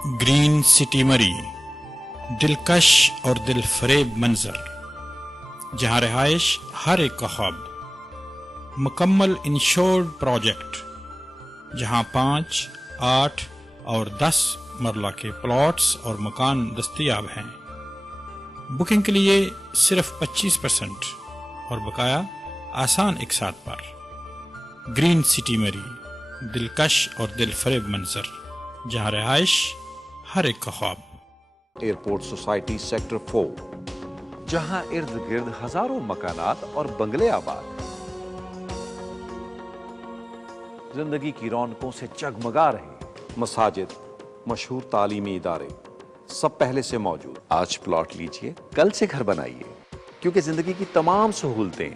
Green city مری، دلکش اور دل فریب منظر، جہاں رہائش ہر ایک کا خواب، مکمل انشورڈ پروجیکٹ، جہاں 5، 8 اور 10 مرلہ کے پلاٹس اور مکان دستیاب ہیں۔ بکنگ کے لیے صرف 25% اور بقایا آسان اقساط پر۔ گرین سٹی مری، دلکش اور دل فریب منظر، جہاں رہائش ہر ایک کا خواب۔ ایئرپورٹ سوسائٹی سیکٹر 4، جہاں ارد گرد ہزاروں مکانات اور بنگلے آباد زندگی کی رونقوں سے جگمگا رہے۔ مساجد، مشہور تعلیمی ادارے سب پہلے سے موجود۔ آج پلاٹ لیجئے، کل سے گھر بنائیے، کیونکہ زندگی کی تمام سہولتیں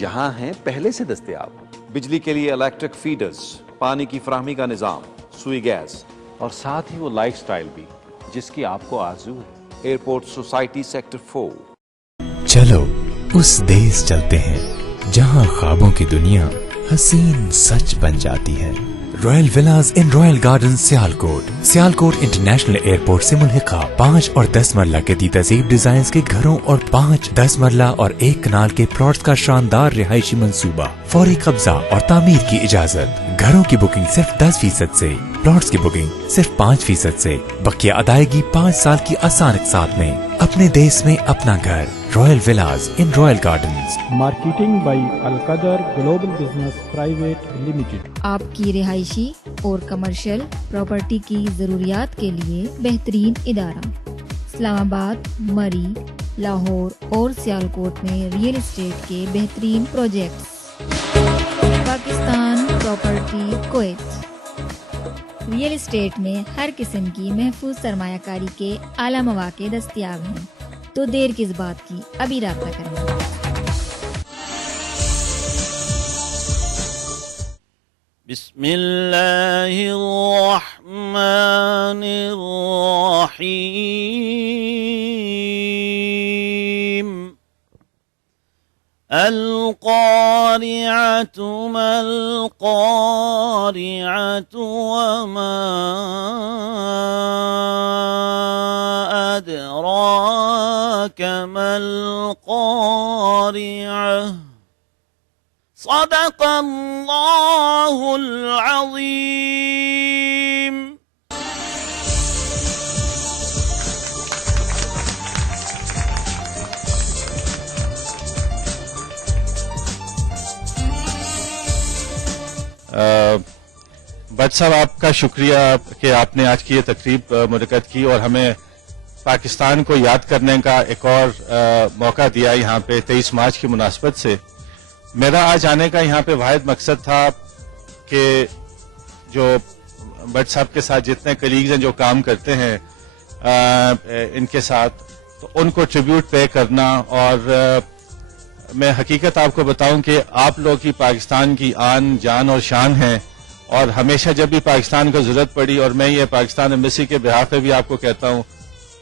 یہاں ہیں پہلے سے دستیاب۔ بجلی کے لیے الیکٹرک فیڈرز، پانی کی فراہمی کا نظام، سوئی گیس اور ساتھ ہی وہ لائف سٹائل بھی جس کی آپ کو آرزو ہے۔ Airport society sector 4۔ چلو اس دیس چلتے ہیں جہاں خوابوں کی دنیا حسین سچ بن جاتی ہے۔ Royal villas in royal garden Sialkot international airport سے ملحقہ 5 اور 10 مرلہ کے تہذیب ڈیزائنز کے گھروں اور 5، 10 مرلہ اور 1 کنال کے پلاٹس کا شاندار رہائشی منصوبہ، فوری قبضہ اور تعمیر کی اجازت۔ گھروں کی بکنگ صرف 10% سے، پلاٹس کی بکنگ صرف 5% سے، بقیہ ادائیگی 5 سال کی آسان اقساط میں۔ اپنے دیس میں اپنا گھر، Royal villas in Royal gardens. Marketing by القدر گلوبل بزنس پرائیویٹ لمیٹڈ۔ آپ کی رہائشی اور کمرشل پراپرٹی کی ضروریات کے لیے بہترین ادارہ۔ اسلام آباد، مری، لاہور اور سیالکوٹ میں ریئل اسٹیٹ کے بہترین projects. Pakistan property Kuwait. Real estate میں ہر قسم کی محفوظ سرمایہ کاری کے اعلیٰ مواقع دستیاب ہیں، تو دیر کس بات کی، ابھی رابطہ کریں۔ بسم اللہ الرحمن الرحیم۔ القارعۃ ما القارعۃ وما ادراک ما القارعۃ۔ صدق اللہ العظیم۔ بٹ صاحب، آپ کا شکریہ کہ آپ نے آج کی یہ تقریب منعقد کی اور ہمیں پاکستان کو یاد کرنے کا ایک اور موقع دیا یہاں پہ 23 مارچ کی مناسبت سے۔ میرا آج آنے کا یہاں پہ واحد مقصد تھا کہ جو بٹ صاحب کے ساتھ جتنے کلیگز ہیں جو کام کرتے ہیں ان کے ساتھ، تو ان کو ٹریبیوٹ پے کرنا۔ اور میں حقیقت آپ کو بتاؤں کہ آپ لوگ کی پاکستان کی آن، جان اور شان ہیں، اور ہمیشہ جب بھی پاکستان کو ضرورت پڑی، اور میں یہ پاکستان ایمبیسی کے بہاف پہ بھی آپ کو کہتا ہوں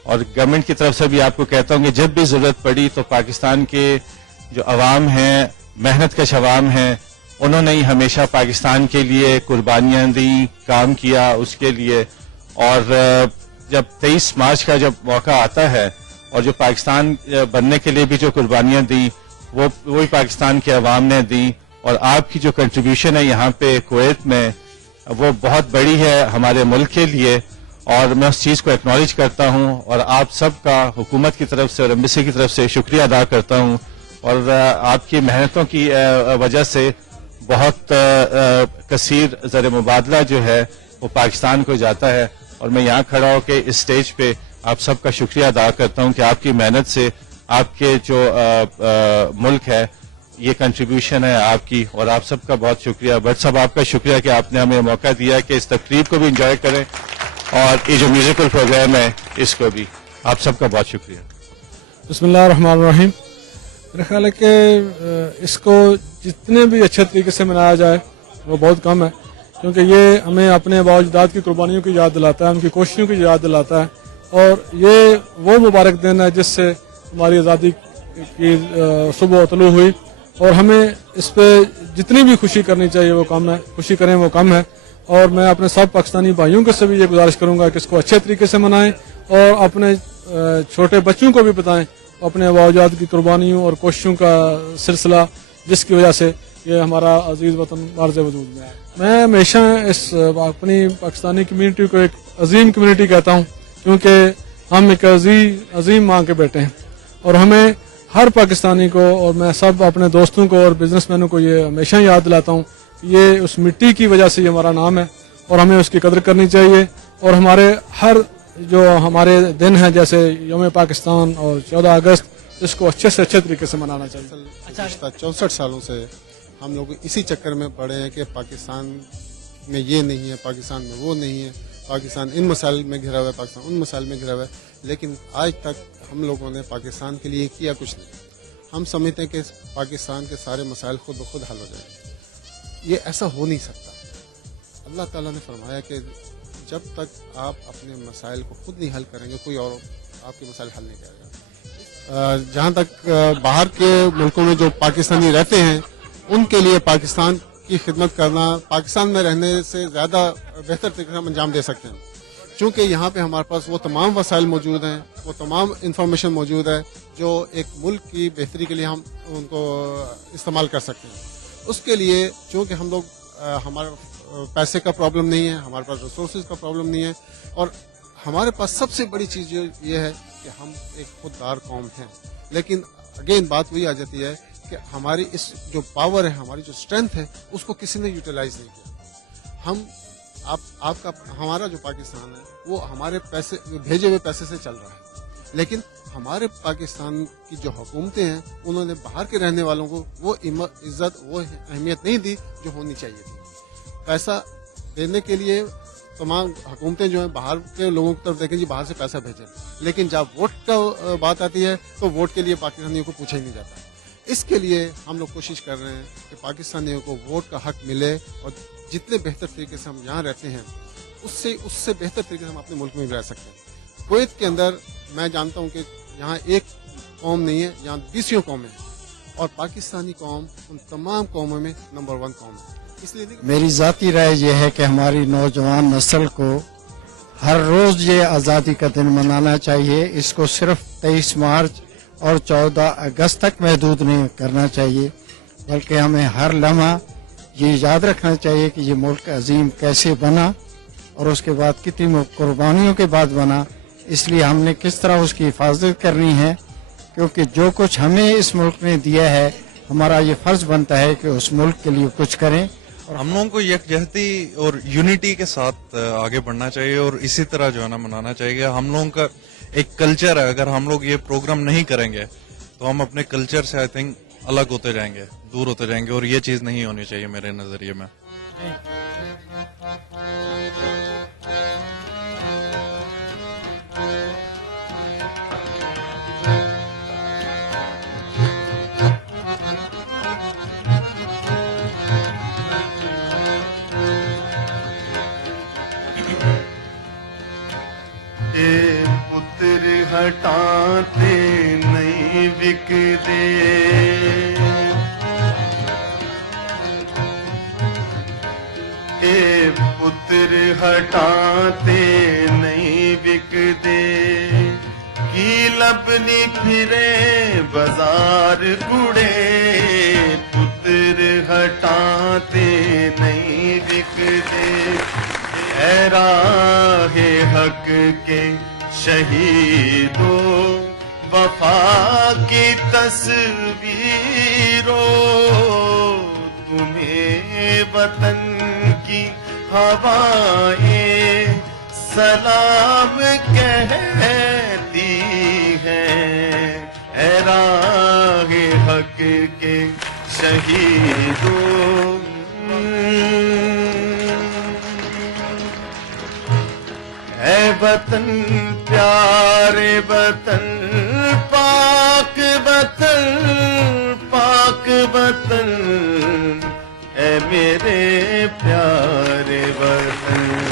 اور گورنمنٹ کی طرف سے بھی آپ کو کہتا ہوں کہ جب بھی ضرورت پڑی تو پاکستان کے جو عوام ہیں، محنت کش عوام ہیں، انہوں نے ہی ہمیشہ پاکستان کے لیے قربانیاں دیں، کام کیا اس کے لیے۔ اور جب 23 مارچ کا جب موقع آتا ہے اور جو پاکستان بننے کے لیے بھی جو قربانیاں دیں وہی پاکستان کے عوام نے دیں، اور آپ کی جو کنٹریبیوشن ہے یہاں پہ کویت میں وہ بہت بڑی ہے ہمارے ملک کے لیے، اور میں اس چیز کو ایکنالج کرتا ہوں، اور آپ سب کا حکومت کی طرف سے اور ایمبیسی کی طرف سے شکریہ ادا کرتا ہوں۔ اور آپ کی محنتوں کی وجہ سے بہت کثیر زر مبادلہ جو ہے وہ پاکستان کو جاتا ہے، اور میں یہاں کھڑا ہو کے اس سٹیج پہ آپ سب کا شکریہ ادا کرتا ہوں کہ آپ کی محنت سے آپ کے جو ملک ہے یہ کنٹریبیوشن ہے آپ کی، اور آپ سب کا بہت شکریہ۔ بٹ صاحب، آپ کا شکریہ کہ آپ نے ہمیں موقع دیا کہ اس تقریب کو بھی انجوائے کریں، اور یہ جو میوزیکل پروگرام ہے اس کو بھی۔ آپ سب کا بہت شکریہ۔ بسم اللہ الرحمن الرحیم۔ میرا خیال ہے کہ اس کو جتنے بھی اچھے طریقے سے منایا جائے وہ بہت کم ہے، کیونکہ یہ ہمیں اپنے آباء و اجداد کی قربانیوں کی یاد دلاتا ہے، ان کی کوششوں کی یاد دلاتا ہے، اور یہ وہ مبارک دن ہے جس سے ہماری آزادی کی صبح طلوع ہوئی، اور ہمیں اس پہ جتنی بھی خوشی کرنی چاہیے وہ کم ہے، خوشی کریں وہ کم ہے۔ اور میں اپنے سب پاکستانی بھائیوں کے سے بھی یہ گزارش کروں گا کہ اس کو اچھے طریقے سے منائیں اور اپنے چھوٹے بچوں کو بھی بتائیں اپنے باوجات کی قربانیوں اور کوششوں کا سلسلہ جس کی وجہ سے یہ ہمارا عزیز وطن عرض وجود میں آیا. میں ہمیشہ اس اپنی پاکستانی کمیونٹی کو ایک عظیم کمیونٹی کہتا ہوں کیونکہ ہم ایک عظیم ماں کے بیٹے ہیں اور ہمیں ہر پاکستانی کو اور میں سب اپنے دوستوں کو اور بزنس مینوں کو یہ ہمیشہ یاد دلاتا ہوں کہ یہ اس مٹی کی وجہ سے یہ ہمارا نام ہے اور ہمیں اس کی قدر کرنی چاہیے اور ہمارے ہر جو ہمارے دن ہیں جیسے یوم پاکستان اور 14 اگست اس کو اچھے سے اچھے طریقے سے منانا چاہیے. گزشتہ 64 سالوں سے ہم لوگ اسی چکر میں پڑے ہیں کہ پاکستان میں یہ نہیں ہے، پاکستان میں وہ نہیں ہے، پاکستان ان مسائل میں گھرا ہوا ہے، پاکستان ان مسائل میں گھرا ہوا ہے، لیکن آج تک ہم لوگوں نے پاکستان کے لیے کیا کچھ نہیں. ہم سمجھتے ہیں کہ پاکستان کے سارے مسائل خود بخود حل ہو جائیں گے. یہ ایسا ہو نہیں سکتا. اللہ تعالیٰ نے فرمایا کہ جب تک آپ اپنے مسائل کو خود نہیں حل کریں گے کوئی اور آپ کے مسائل حل نہیں کرے گا. جہاں تک باہر کے ملکوں میں جو پاکستانی رہتے ہیں ان کے لیے پاکستان کی خدمت کرنا پاکستان میں رہنے سے زیادہ بہتر طریقے سے ہم انجام دے سکتے ہیں، چونکہ یہاں پہ ہمارے پاس وہ تمام وسائل موجود ہیں، وہ تمام انفارمیشن موجود ہے جو ایک ملک کی بہتری کے لیے ہم ان کو استعمال کر سکتے ہیں. اس کے لیے چونکہ ہم لوگ ہمارے پیسے کا پرابلم نہیں ہے، ہمارے پاس ریسورسز کا پرابلم نہیں ہے، اور ہمارے پاس سب سے بڑی چیز یہ ہے کہ ہم ایک خوددار قوم ہیں. لیکن اگین بات وہی آ جاتی ہے کہ ہماری اس جو پاور ہے، ہماری جو اسٹرینتھ ہے، اس کو کسی نے یوٹیلائز نہیں کیا. آپ کا ہمارا جو پاکستان ہے وہ ہمارے پیسے بھیجے ہوئے پیسے سے چل رہا ہے، لیکن ہمارے پاکستان کی جو حکومتیں ہیں انہوں نے باہر کے رہنے والوں کو وہ عزت وہ اہمیت نہیں دی جو ہونی چاہیے تھی. پیسہ دینے کے لیے تمام حکومتیں جو ہیں باہر کے لوگوں کی طرف دیکھیں جی باہر سے پیسہ بھیجیں، لیکن جب ووٹ کا بات آتی ہے تو ووٹ کے لیے پاکستانیوں کو پوچھا ہی نہیں جاتا. اس کے لیے ہم لوگ کوشش کر رہے ہیں کہ پاکستانیوں کو ووٹ کا حق ملے اور جتنے بہتر طریقے سے ہم یہاں رہتے ہیں اس سے بہتر طریقے سے ہم اپنے ملک میں بھی رہ سکتے ہیں. کویت کے اندر میں جانتا ہوں کہ یہاں ایک قوم نہیں ہے، یہاں 20 قومیں ہیں، اور پاکستانی قوم ان تمام قوموں میں نمبر 1 قوم ہے. اس لیے میری ذاتی رائے یہ ہے کہ ہماری نوجوان نسل کو ہر روز یہ آزادی کا دن منانا چاہیے. اس کو صرف 23 مارچ اور 14 اگست تک محدود نہیں کرنا چاہیے، بلکہ ہمیں ہر لمحہ یہ یاد رکھنا چاہیے کہ یہ ملک عظیم کیسے بنا اور اس کے بعد کتنی قربانیوں کے بعد بنا. اس لیے ہم نے کس طرح اس کی حفاظت کرنی ہے، کیونکہ جو کچھ ہمیں اس ملک نے دیا ہے ہمارا یہ فرض بنتا ہے کہ اس ملک کے لیے کچھ کریں. اور ہم لوگوں کو یکجہتی اور یونٹی کے ساتھ آگے بڑھنا چاہیے اور اسی طرح جو ہے نا منانا چاہیے. ہم لوگوں کا ایک کلچر ہے، اگر ہم لوگ یہ پروگرام نہیں کریں گے تو ہم اپنے کلچر سے آئی تھنک الگ ہوتے جائیں گے، دور ہوتے جائیں گے، اور یہ چیز نہیں ہونی چاہیے میرے نظریے میں. اے پتر ہٹاتے نہیں بکتے، اے پتر ہٹاتے نہیں بکتے، کی لبنی پھرے بازار گڑے، پتر ہٹاتے نہیں بکتے. اے راہ حق کے شہیدو وفا کی تصویرو، تمہیں وطن کی ہوائیں سلام کہتی ہیں. اے راہ حق کے شہیدو، اے وطن پیارے وطن، پاک وطن، پاک وطن، اے میرے پیارے وطن.